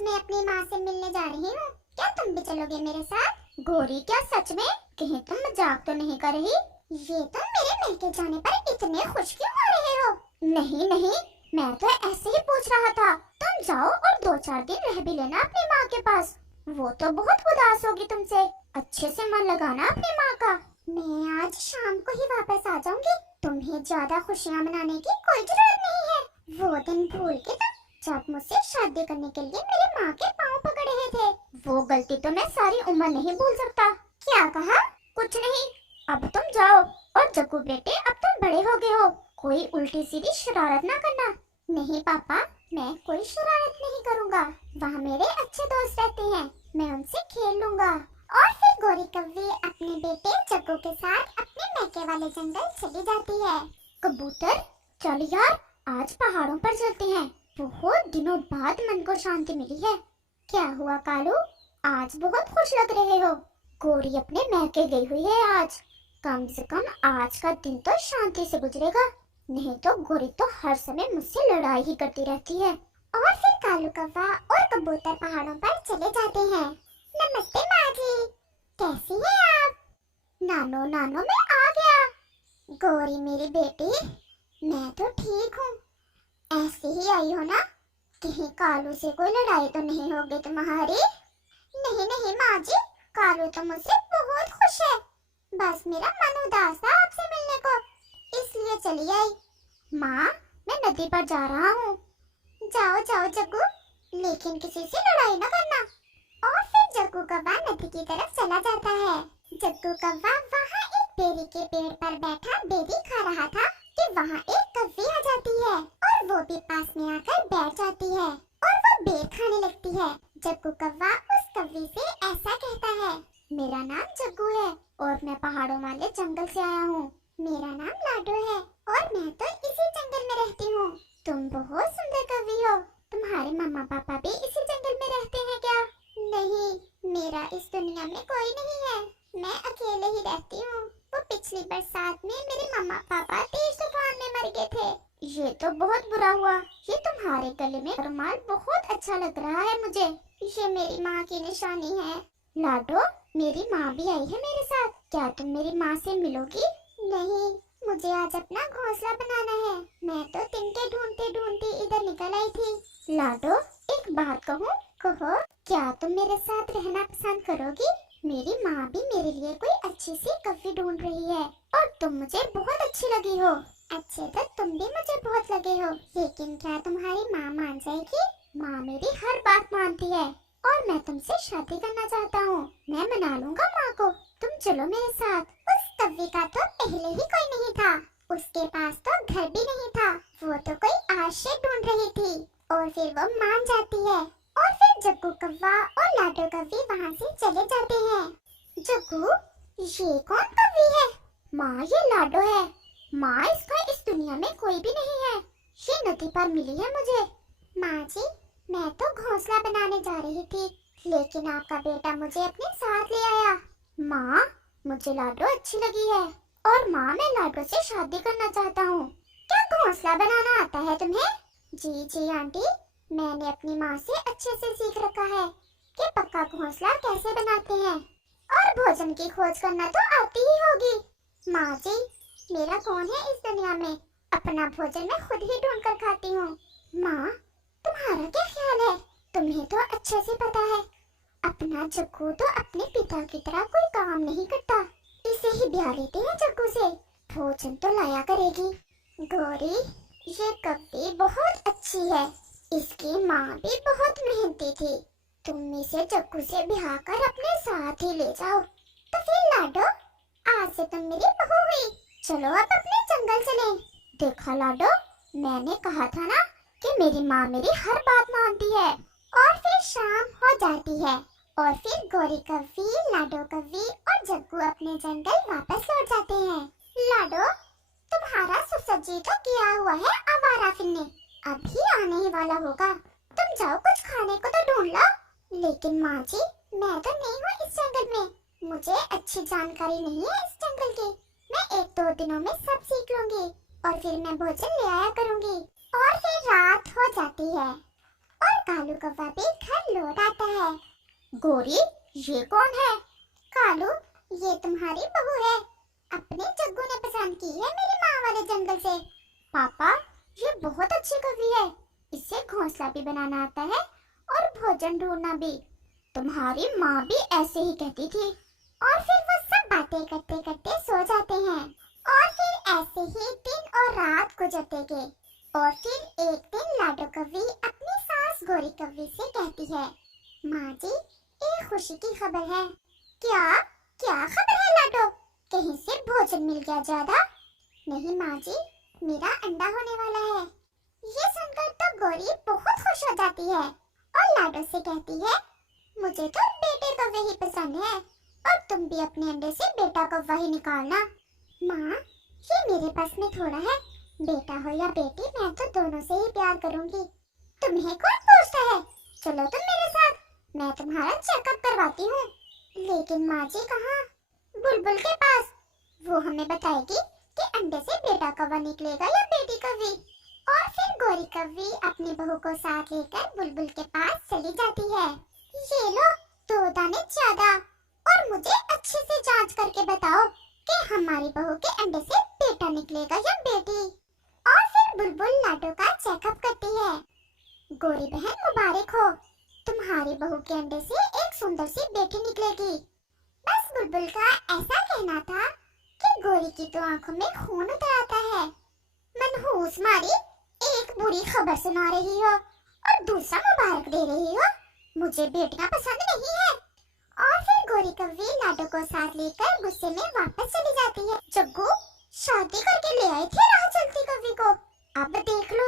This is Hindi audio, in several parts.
सच में अपनी माँ से मिलने जा रही हूँ। क्या तुम भी चलोगे मेरे साथ? गौरी, क्या सच में? कहीं तुम मजाक तो नहीं कर रही? ये तुम मेरे मिलके जाने पर इतने खुश क्यों हो रहे हो? नहीं नहीं, मैं तो ऐसे ही पूछ रहा था। तुम जाओ और 2-4 दिन रह भी लेना अपनी माँ के पास। वो तो बहुत उदास होगी तुमसे। अच्छे से मन लगाना अपनी माँ का। मैं आज शाम को ही वापस आ जाऊंगी। तुम्हें ज्यादा खुशियाँ मनाने की कोई जरूरत नहीं है। वो दिन भूल के तुम जब मुझसे शादी करने के लिए मेरी माँ के पाँव पकड़ रहे थे, वो गलती तो मैं सारी उम्र नहीं भूल सकता। क्या कहा? कुछ नहीं। अब तुम जाओ। और जग्गू बेटे, अब तुम बड़े हो गए हो, कोई उल्टी सीधी शरारत ना करना। नहीं पापा, मैं कोई शरारत नहीं करूँगा। वहाँ मेरे अच्छे दोस्त रहते हैं, मैं उनसे खेल लूँगा। और फिर गौरी कव्वी अपने बेटे जग्गू के साथ अपने मैके वाले जंगल चली जाती है। कबूतर, चल यार, आज पहाड़ों पर चलते हैं। बहुत दिनों बाद मन को शांति मिली है। क्या हुआ कालू, आज बहुत खुश लग रहे हो? गौरी अपने मैके गई हुई है आज। कम से कम आज का दिन तो शांति से गुजरेगा, नहीं तो गौरी तो हर समय मुझसे लड़ाई ही करती रहती है। और फिर कालू कौवा और कबूतर पहाड़ों पर चले जाते हैं। नमस्ते माँ जी, कैसी हैं आप? नानो नानो, मैं आ गया। गौरी मेरी बेटी, मैं तो ठीक हूँ। ऐसे ही आई हो ना? कहीं कालू से कोई लड़ाई तो नहीं हो गई तुम्हारी? नहीं नहीं माँ जी, कालू तो मुझसे बहुत खुश है। बस मेरा मन उदास था आपसे मिलने को, इसलिए चली आई। माँ, मैं नदी पर जा रहा हूँ। जाओ जाओ जग्गू, लेकिन किसी से लड़ाई न करना। और फिर जग्गू कौवा नदी की तरफ चला जाता है। जग्गू कौवा वहाँ एक बेरी के पेड़ पर बैठा बेरी खा रहा था कि वहाँ एक कव्वी आ जाती है और वो भी पास में आकर बैठ जाती है और वो बेर खाने लगती है। जग्गू कौवा उस कव्वी से ऐसा कहता है, मेरा नाम जग्गू है और मैं पहाड़ों वाले जंगल से आया हूँ। मेरा नाम लाडो है और मैं तो इसी जंगल में रहती हूँ। तुम बहुत सुंदर कवि हो। तुम्हारे मम्मा पापा भी इसी जंगल में रहते हैं क्या? नहीं, मेरा इस दुनिया में कोई नहीं है, मैं अकेले ही रहती हूँ। वो पिछली बरसात में मेरे मम्मा पापा तेज तूफान में मर गए थे। ये तो बहुत बुरा हुआ। ये तुम्हारे गले में रुमाल बहुत अच्छा लग रहा है मुझे। ये मेरी माँ की निशानी है। लाडो, मेरी माँ भी आई है मेरे साथ, क्या तुम मेरी माँ से मिलोगी? नहीं, मुझे आज अपना घोंसला बनाना है। मैं तो तिनके ढूंढते ढूंढते इधर निकल आई थी। लाडो, एक बात कहूँ? कहो। क्या तुम मेरे साथ रहना पसंद करोगी? मेरी माँ भी मेरे लिए कोई अच्छी सी कव्वी ढूंढ रही है और तुम मुझे बहुत अच्छी लगी हो। अच्छे तो तुम भी मुझे बहुत लगे हो, लेकिन क्या तुम्हारी माँ मान जाएगी? माँ मेरी हर बात मानती है और मैं तुमसे शादी करना चाहता हूँ। मैं मना लूंगा माँ को, तुम चलो मेरे साथ। उस कव्वी का तो पहले ही कोई नहीं था, उसके पास तो घर भी नहीं था, वो तो कोई आश्रय ढूंढ रही थी और फिर वो मान जाती है। और फिर जग्गू कौवा और लाडो कव्वी वहाँ से चले जाते हैं। जग्गू, ये कौन कव्वी है? माँ, ये लाडो है। माँ, इसका इस दुनिया में कोई भी नहीं है, ये नदी पर मिली है मुझे। माँ जी, मैं तो घोंसला बनाने जा रही थी, लेकिन आपका बेटा मुझे अपने साथ ले आया। माँ, मुझे लाडो अच्छी लगी है और माँ, मैं लाडो से शादी करना चाहता हूँ। क्या घोंसला बनाना आता है तुम्हें? जी जी आंटी, मैंने अपनी माँ से अच्छे से सीख रखा है कि पक्का घोंसला कैसे बनाते हैं, और भोजन की खोज करना तो आती ही होगी। माँ जी, मेरा कौन है इस दुनिया में, अपना भोजन मैं खुद ही ढूंढ कर खाती हूँ। माँ, तुम्हारा क्या ख्याल है? तुम्हें तो अच्छे से पता है, अपना जग्गू तो अपने पिता की तरह कोई काम नहीं करता। इसे ही ब्याह लेते हैं जग्गू से, भोजन तो लाया करेगी। गौरी, ये कव्वी बहुत अच्छी है, इसकी माँ भी बहुत मेहनती थी। तुम इसे जग्गू से ब्याह कर अपने साथ ही ले जाओ। तो फिर लाडो, आज से तुम मेरी बहू हुई। चलो अब अपने जंगल चलें। देखा लाडो, मैंने कहा था ना कि मेरी माँ मेरी हर बात मानती है। और फिर शाम हो जाती है और फिर गौरी कव्वी, लाडो कव्वी और जग्गू अपने जंगल वापस लौट जाते हैं। लाडो, तुम्हारा सुसज्जी तो किया हुआ है आवारा फिरने, अभी आने ही वाला होगा। तुम जाओ, कुछ खाने को तो ढूंढ लो। लेकिन माँ जी, मैं तो नहीं हूँ इस जंगल में, मुझे अच्छी जानकारी नहीं है इस जंगल की। मैं 1-2 दिनों में सब सीख लूंगी और फिर मैं भोजन ले आया करूंगी। और फिर रात हो जाती है और कालू कौवा भी घर लौट आता है। गोरी, ये कौन है? कालू, ये तुम्हारी बहू है। अपने जग्गू ने पसंद की है मेरी माँ वाले जंगल से। पापा, ये बहुत अच्छी कौवी है। इसे घोंसला भी बनाना आता है और भोजन ढूंढना भी। तुम्हारी माँ भी ऐसे ही कहती थी। और फिर वो सब बातें करते करते सो जाते हैं। और फिर ऐसे ही दिन और रात गुजरते गए। और फिर एक दिन लाडो कौवी अपनी सास गोरी कौवी से कहती है, माँ जी, एक खुशी की खबर है। क्या क्या खबर है लाडो? कहीं से भोजन मिल गया ज्यादा? नहीं माँ जी, मेरा अंडा होने वाला है। ये सुनकर तो गोरी बहुत खुश हो जाती है और लाडो से कहती है, मुझे तो बेटे कौवे ही पसंद है और तुम भी अपने अंडे से बेटा कौवा ही निकालना। माँ, ये मेरे पास में थोड़ा है। बेटा हो या बेटी, मैं तो दोनों से ही प्यार करूंगी। तुम्हें कौन पूछता है? चलो तुम मेरे साथ, मैं तुम्हारा चेकअप करवाती हूँ। लेकिन माँ जी कहाँ? बुलबुल के पास। वो हमें बताएगी कि अंडे से बेटा कौवा निकलेगा या बेटी कौवी। और फिर गोरी कौवी अपनी बहू को साथ लेकर बुलबुल के पास चली जाती है। ये लो 2 दाने ज्यादा, और मुझे अच्छे से जांच करके बताओ कि हमारी बहू के अंडे से बेटा निकलेगा या बेटी। और फिर बुलबुल लाडो का चेकअप करती है। गोरी बहन मुबारक हो, तुम्हारी बहू के अंडे से एक सुंदर सी बेटी निकलेगी। बस बुलबुल का ऐसा कहना था कि गोरी की तो आंखों में खून उतर आता है। मनहूस मारी, एक बुरी खबर सुना रही हो और दूसरा मुबारक दे रही हो। मुझे बेटियां पसंद नहीं है। और फिर गोरी कौवी लाडो को साथ लेकर गुस्से में वापस चली जाती है। जग्गू, शादी करके ले आए थे राह चलती कौवी को, अब देख लो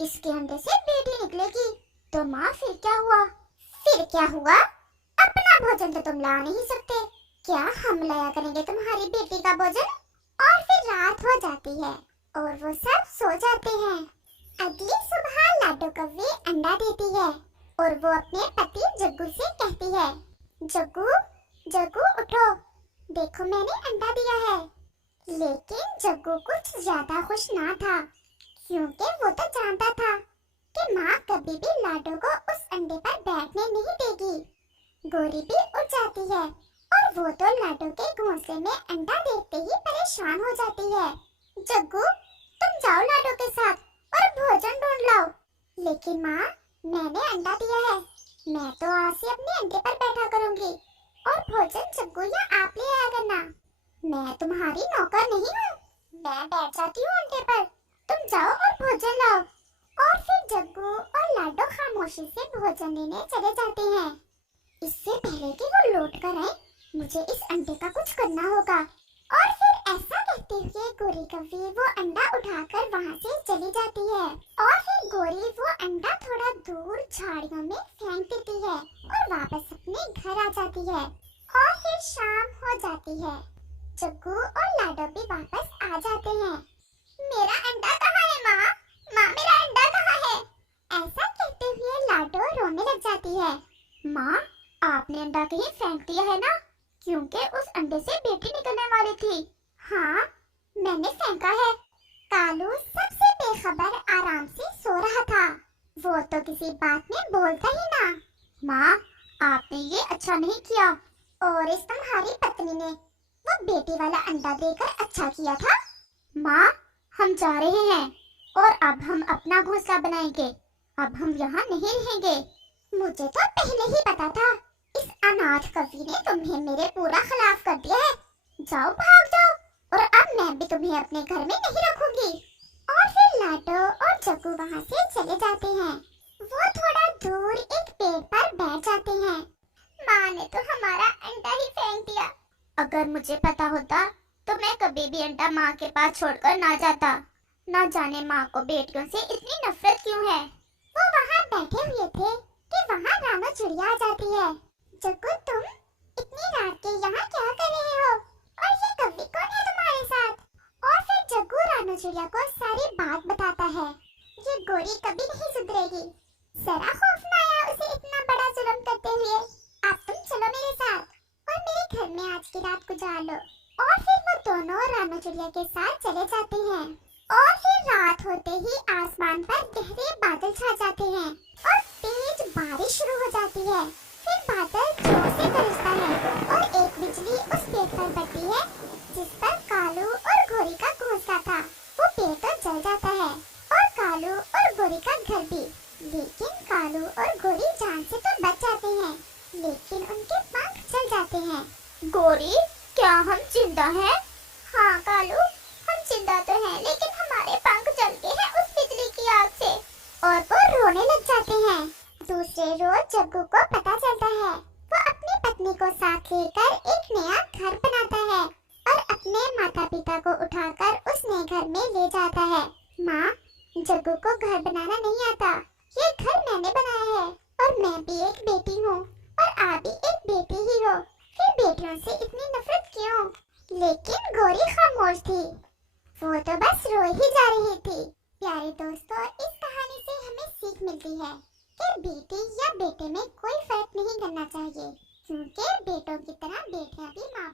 इसके अंडे से बेटी निकलेगी। तो माँ, फिर क्या हुआ? फिर क्या हुआ? अपना भोजन तो तुम ला नहीं सकते, क्या हम लाया करेंगे तुम्हारी बेटी का भोजन? और फिर रात हो जाती है और वो सब सो जाते हैं। अगली सुबह लाडो कौवी अंडा देती है और वो अपने पति जग्गू से कहती है, जग्गू, जग्गू उठो, देखो मैंने अंडा दिया है। लेकिन जग्गू कुछ ज्यादा खुश ना था, क्योंकि वो तो जानता था कि माँ कभी भी लाडो को उस अंडे पर बैठने नहीं देगी। गोरी भी उठ जाती है और वो तो लाडो के घोंसले में अंडा देखते ही परेशान हो जाती है। जग्गू, तुम जाओ लाडो के साथ और भोजन ढूंढ लाओ। लेकिन माँ, मैंने अंडा दिया है, मैं तो आज से अपने अंडे पर बैठा करूंगी और भोजन जग्गू या आप ले आया करना। मैं तुम्हारी नौकर नहीं हूँ, मैं बैठ जाती हूँ अंडे पर, तुम जाओ और भोजन लाओ। और फिर जग्गू और लाडो खामोशी से भोजन लेने चले जाते हैं। इससे पहले कि वो लौट कर आए, मुझे इस अंडे का कुछ करना होगा। और फिर ऐसा कहते हुए गोरी कौवी वो अंडा उठाकर वहाँ से चली जाती है। और फिर गोरी वो अंडा थोड़ा दूर झाड़ियों में फेंक देती है और वापस अपने घर आ जाती है। और फिर शाम हो जाती है। जग्गू और लाडो भी वापस आ जाते हैं। मेरा अंडा कहाँ है माँ? माँ, मेरा अंडा कहाँ है? ऐसा कहते हुए लाडो रोने लग जाती है। माँ, आपने अंडा कहीं फेंक दिया है ना, क्योंकि उस अंडे से बेटी निकलने वाली थी। हाँ, मैंने फेंका है। कालू सबसे बेखबर आराम से सो रहा था, वो तो किसी बात में बोलता ही ना। माँ, आपने ये अच्छा नहीं किया, और इस तुम्हारी पत्नी ने वो बेटी वाला अंडा देकर अच्छा किया था। माँ, हम जा रहे हैं और अब हम अपना घोंसला बनाएंगे, अब हम यहाँ नहीं रहेंगे। मुझे तो पहले ही पता था, इस अनाथ कवि ने तुम्हें मेरे पूरा खिलाफ कर दिया है। जाओ, भाग जाओ, और अब मैं भी तुम्हें अपने घर में नहीं रखूंगी। और फिर लाडो और जग्गू वहाँ से चले जाते हैं। वो थोड़ा दूर एक पेड़ पर बैठ जाते हैं। माँ ने तो हमारा अंडा ही फेंक दिया। अगर मुझे पता होता तो मैं कभी भी अंडा माँ के पास छोड़कर ना जाता। ना जाने माँ को बेटियों से इतनी नफरत क्यों है। वो वहाँ बैठे हुए थे कि वहाँ रानो चिड़िया आ जाती है। जग्गू, तुम इतनी रात के यहाँ क्या कर रहे हो? और ये कवि कौन है तुम्हारे साथ? और फिर जग्गू रानो चिड़िया को सारी बात बताता है। ये गोरी कभी नहीं सुधरेगी। जरा खौफ न आया उसे इतना बड़ा जुल्म करते हुए। अब तुम चलो मेरे साथ और मेरे घर में आज की रात गुजार लो। और फिर वो दोनों रानो चिड़िया के साथ चले जाते हैं। और फिर रात होते ही आसमान पर गहरे बादल छा जाते हैं और तेज बारिश शुरू हो जाती है। फिर बादल जोर से गरजता है और एक बिजली उस पेड़ पर पड़ती है जिस पर कालू और गोरी का घोंसला था। वो पेड़ तो जल जाता है और कालू और गोरी का घर भी। लेकिन कालू और गोरी जान से तो बच जाते हैं, लेकिन उनके पंख जल जाते हैं। गोरी, क्या हम जिंदा हैं? हाँ कालू, हम जिंदा तो हैं, लेकिन हमारे पंख जल गए हैं उस बिजली की आग से। और वो रोने लग जाते हैं। दूसरे रोज जग्गू को पता चलता है। वो अपनी पत्नी को साथ लेकर एक नया घर बनाता है और अपने माता पिता को उठाकर उस नए घर में ले जाता है। माँ, जग्गू को घर बनाना नहीं आता। ये घर मैंने बनाया है और मैं भी एक बेटी हूँ और आप भी एक बेटी ही हो। फिर बेटियों से इतनी नफरत क्यों? लेकिन गोरी खामोश थी। वो तो बस रो ही जा रही थी। प्यारे दोस्तों, इस कहानी से हमें सीख मिलती है कि बेटी या बेटे में कोई फर्क नहीं करना चाहिए, क्योंकि बेटों की तरह बेटियां भी माँ